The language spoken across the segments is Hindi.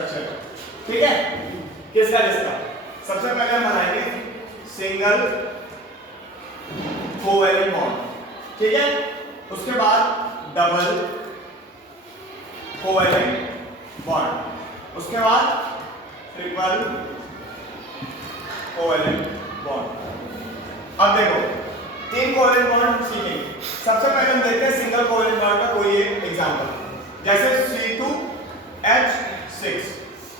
ठीक है, किसका किसका? सबसे पहले हम बनाएंगे सिंगल कोवैलेंट बॉन्ड, ठीक है। उसके बाद डबल कोवैलेंट बॉन्ड, उसके बाद ट्रिपल कोवैलेंट बॉन्ड। अब देखो तीन कोवैलेंट बॉन्ड हम सीखेंगे। सबसे पहले हम देखते हैं सिंगल कोवैलेंट बॉन्ड का कोई एक एग्जांपल, जैसे C2H6,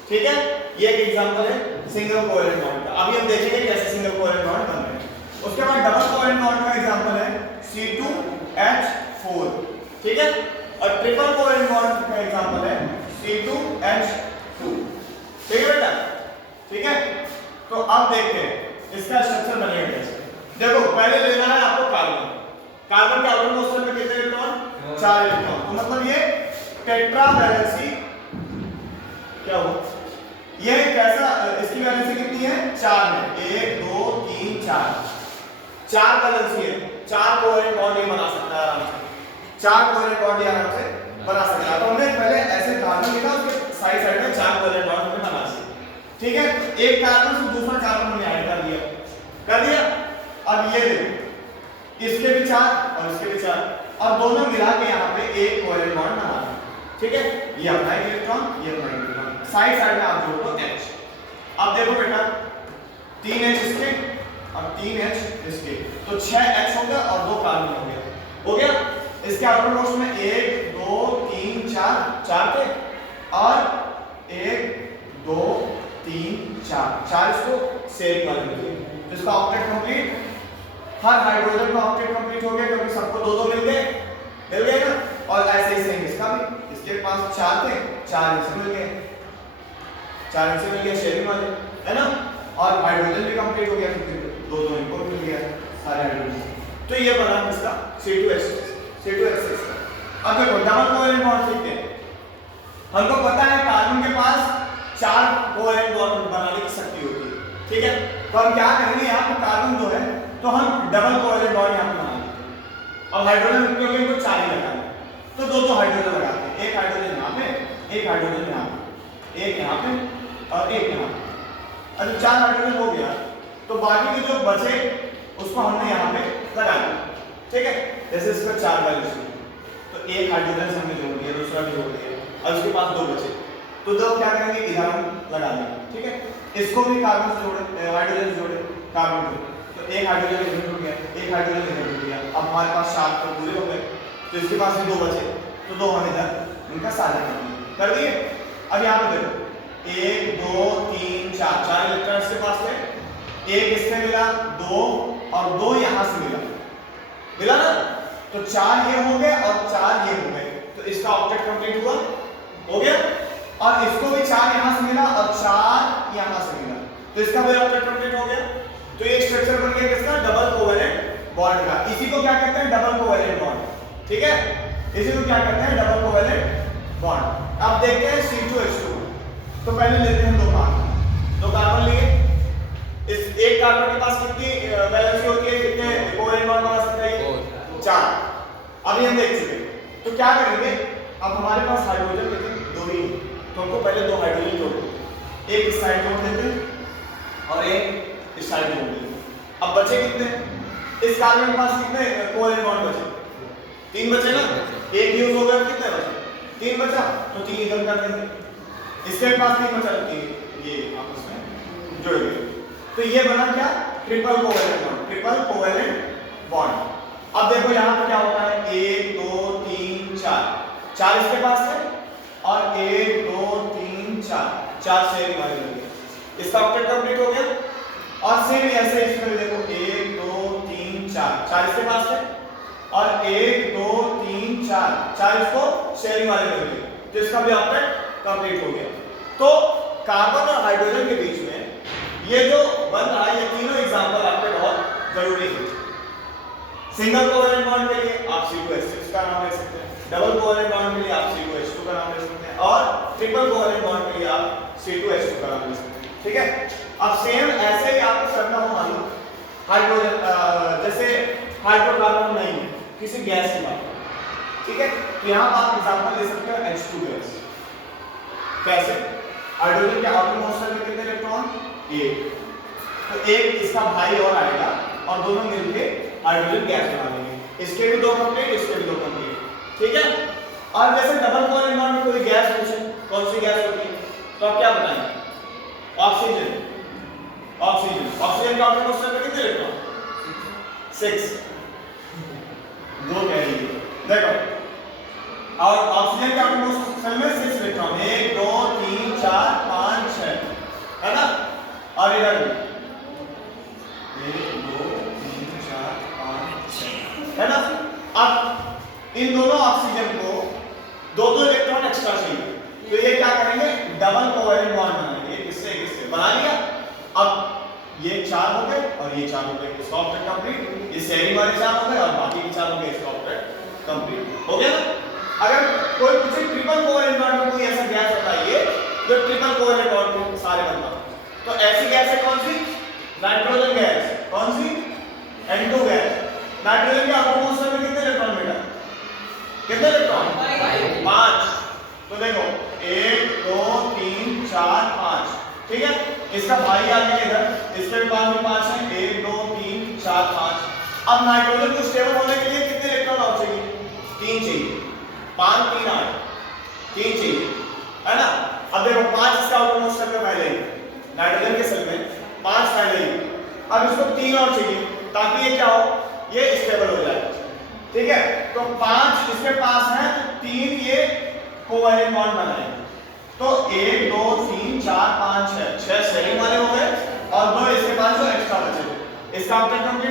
ठीक है। ये एक एग्जांपल है सिंगल कोवैलेंट बॉन्ड का। अभी हम देखेंगे कैसे सिंगल कोवैलेंट बॉन्ड बन रहे हैं। उसके बाद डबल कोवैलेंट बॉन्ड का एग्जांपल है C2H4, ठीक है। और ट्रिपल कोवैलेंट बॉन्ड का एग्जांपल है C2H2, ठीक है बेटा, ठीक है। तो अब देखते हैं इसका स्ट्रक्चर बनेगा कैसे। देखो पहले लेना है आपको कार्बन। कार्बन के आउटर मोस्ट में कितने इलेक्ट्रॉन? 4 इलेक्ट्रॉन। तो मतलब ये टेट्रा वैलेंसी क्या हो, ये कैसा, इसकी वैलेंसी कितनी है? 4 है। 1 2 3 4 वैलेंसी है। 4 कोवैलेंट बॉन्ड ये बना सकता है आराम से। 4 कोवैलेंट बॉन्ड ये आराम से बना सकता है। तो हमने पहले ऐसे कार्बन लिखा, उसके साइड साइड में 4 कोवैलेंट बॉन्ड हमने बना दिए, ठीक है। एक कार्बन से दूसरा कार्बन हमने ऐड कर दिया। अब ये देखो इसके भी 4 और इसके भी 4, और दोनों मिला के यहाँ पे एक कोवैलेंट बॉन्ड बना रहे हैं, ठीक है। ये अपना एक इलेक्ट्रॉन, ये अपना एक इलेक्ट्रॉन, साइड साइड में आप जोड़ दो H। अब देखो बेटा 3H इसके और 3H इसके, तो 6H हो गया और 2 कार्बन हो गया। इसके आउटर मोस्ट में 1 2 3 4 थे, और 1 2 3 4 इसको शेयरिंग वाले मिल गए। तो इसका ऑक्टेट कंप्लीट, हर हाइड्रोजन का ऑक्टेट कंप्लीट हो गया, क्योंकि सबको 2 मिल गए ना। और ऐसे ही सेम इसका भी, इसके पास 4 थे, 4 इनसे मिल गए, 4 इनसे मिल गए शेयरिंग वाले, है ना। और हाइड्रोजन भी कंप्लीट हो गया, क्योंकि 2 इनको मिल गया सारे हाइड्रोजन। तो ये बना इसका C2H6। अब देखो डबल कोवैलेंट बॉन्ड सीखते हैं। हमको पता है कार्बन के पास 4 कोवैलेंट बॉन्ड बनाने की शक्ति होती है, ठीक है। तो हम क्या करेंगे, यहाँ पे कार्बन 2 है तो हम डबल कोवैलेंट बॉन्ड यहाँ पे बना लेंगे। और हाइड्रोजन क्योंकि इनको 4 ही लगाना है, तो 2 हाइड्रोजन लगाते हैं। एक हाइड्रोजन यहाँ पे, एक हाइड्रोजन यहाँ पे, एक यहाँ पे और एक यहाँ पे। अब 4 हाइड्रोजन हो गया, तो बाकी के जो बचे उसको हमने यहाँ पे लगा दिया, ठीक है। जैसे इसका 4 वैल्यू, तो एक हाइड्रोजन हमने जोड़ दिया, दूसरा भी जोड़ दिया, और उसके पास 2 बचे, तो 2 क्या करेंगे, इधर हम लगा देंगे, ठीक है। इसको भी कार्बन से जोड़े, हाइड्रोजन जोड़े कार्बन को, तो एक हाइड्रोजन इधर जुड़ गया, एक हाइड्रोजन इधर जुड़ गया। अब हमारे पास 4 तो पूरे हो गए, तो इसके पास भी 2 बचे, तो 2 हम इधर इनका साझा कर दिए। अब यहाँ पे देखो 1 2 3 4 इलेक्ट्रॉन इसके पास थे, एक इससे मिला, 2 और 2 यहाँ से मिला ना, तो 4 ये हो गए और 4 ये हो गए, तो इसका ऑब्जेक्ट कंप्लीट हो गया। और इसको भी 4 यहाँ से मिला और 4 यहाँ से मिला, तो इसका भी ऑब्जेक्ट कंप्लीट हो गया। तो ये स्ट्रक्चर बन गया किसका, डबल कोवैलेंट बॉन्ड का। इसी को क्या कहते हैं, डबल कोवैलेंट बॉन्ड, ठीक है। इसी को क्या कहते हैं, डबल कोवैलेंट बॉन्ड। अब देखते हैं C2H2। तो पहले लेते हैं 2 कार्बन लिए। इस एक कार्बन के पास कितनी वैलेंसी होती है, कितने कोवैलेंट बॉन्ड बना सकता है, 4। अभी हम देख चुके, तो क्या करेंगे, अब हमारे पास हाइड्रोजन कितने, 2 ही, तो हमको पहले 2 हाइड्रोजन जोड़ो, एक इस साइड जोड़ देते हैं और एक इस साइड जोड़ देते हैं। अब बचे कितने, इस कार्बन के पास कितने कोवैलेंट बॉन्ड बचे, 3 बचे ना, एक यूज हो गया, कितने बचे, 3 बचा, तो 3 इधर कर देंगे। इसके पास 3 बचा, 3 ये आपस में जुड़ गए, तो ये बना क्या, ट्रिपल कोवैलेंट बॉन्ड। अब देखो यहाँ पे क्या होता है, 1 2 3 4 इसके पास है, और 1 2 3 4 शेयरिंग वाले मिल गए, इसका ऑक्टेट कंप्लीट हो गया। और सेम ऐसे इसमें देखो 1 2 3 4 इसके पास है, और 1 2 3 4 इसको शेयरिंग वाले मिल गए, तो इसका भी ऑक्टेट कंप्लीट हो गया। तो कार्बन और हाइड्रोजन के बीच में ये जो बन रहा है, ये तीनों एग्जांपल आपके बहुत जरूरी है। सिंगल कोवैलेंट बॉन्ड के लिए आप C2H6 का नाम ले सकते हैं, डबल कोवैलेंट बॉन्ड के लिए आप C2H2 का नाम ले सकते हैं, और ट्रिपल कोवैलेंट बॉन्ड के लिए आप C2H2 का नाम ले सकते हैं, ठीक है। अब सेम ऐसे ही आपको करना हो, मान लो हाइड्रोजन, जैसे हाइड्रोकार्बन नहीं है, किसी गैस की बात, ठीक है। तो यहाँ आप एग्जांपल ले सकते हो H2 गैस। कैसे, हाइड्रोजन के आउटर मोस्ट शेल में कितने इलेक्ट्रॉन? एक। तो एक इसका भाई और आएगा और दोनों मिलके हाइड्रोजन गैस बना लेंगे। इसके भी दो कंप्लीट, इसके भी दो कंप्लीट, ठीक है। और जैसे डबल कोवैलेंट बॉन्ड में कोई गैस पूछे कौन सी गैस होती है, तो आप क्या बताएंगे? ऑक्सीजन। ऑक्सीजन। ऑक्सीजन का आउटर मोस्ट शेल में कितने इलेक्ट्रॉन? 6। दो कह लीजिए, देखो। और ऑक्सीजन के आउटर मोस्ट शेल में 6 इलेक्ट्रॉन, 1 2 3 4 5 6, है ना। और इधर भी 1 2 3 4 5 6, है ना। अब इन दोनों ऑक्सीजन को दो इलेक्ट्रॉन एक्स्ट्रा चाहिए, तो ये क्या करेंगे? डबल कोवैलेंट बॉन्ड बनाएंगे। किससे बना लिया। अब ये 4 हो गए और ये 4 हो गए, इसका ऑप्टेट कंप्लीट। ये शेयरिंग वाले 4 हो गए और बाकी के 4 हो गए, इसका ऑप्टेट कंप्लीट हो गया ना। अगर कोई पूछे ट्रिपल कोवैलेंट बॉन्ड में कोई ऐसा गैस बताइए जो ट्रिपल कोवैलेंट बॉन्ड में सारे बनता हो, तो ऐसी गैस है कौन सी? Nitrogen gas. कौन सी? N2 gas. नाइट्रोजन के आउटर मोस्ट शेल में कितने इलेक्ट्रॉन बेटा? कितने इलेक्ट्रॉन? 5। तो देखो 1 2 3 4 5, ठीक है। इसका भाई आ गया इधर, इसके बाद में 5 है, 1 2 3 4 5। अब नाइट्रोजन को स्टेबल होने के लिए कितने इलेक्ट्रॉन और चाहिए? 3 चाहिए। 5 3 8, 3 चाहिए, है ना। अब देखो 5 इसका आउटर मोस्ट शेल में पहले ही, नाइट्रोजन के शेल में 5 पहले ही। अब इसको 3 और चाहिए ताकि ये क्या हो? ये स्टेबल हो जाए, ठीक है। तो 5 इसके पास है, तो 3 ये कोवैलेंट बॉन्ड बनाएंगे। तो 1 2 3 4 5 6 शेयरिंग वाले हो गए और 2 इसके पास जो एक्स्ट्रा बचे, इसका ऑप्टेट कंप्लीट।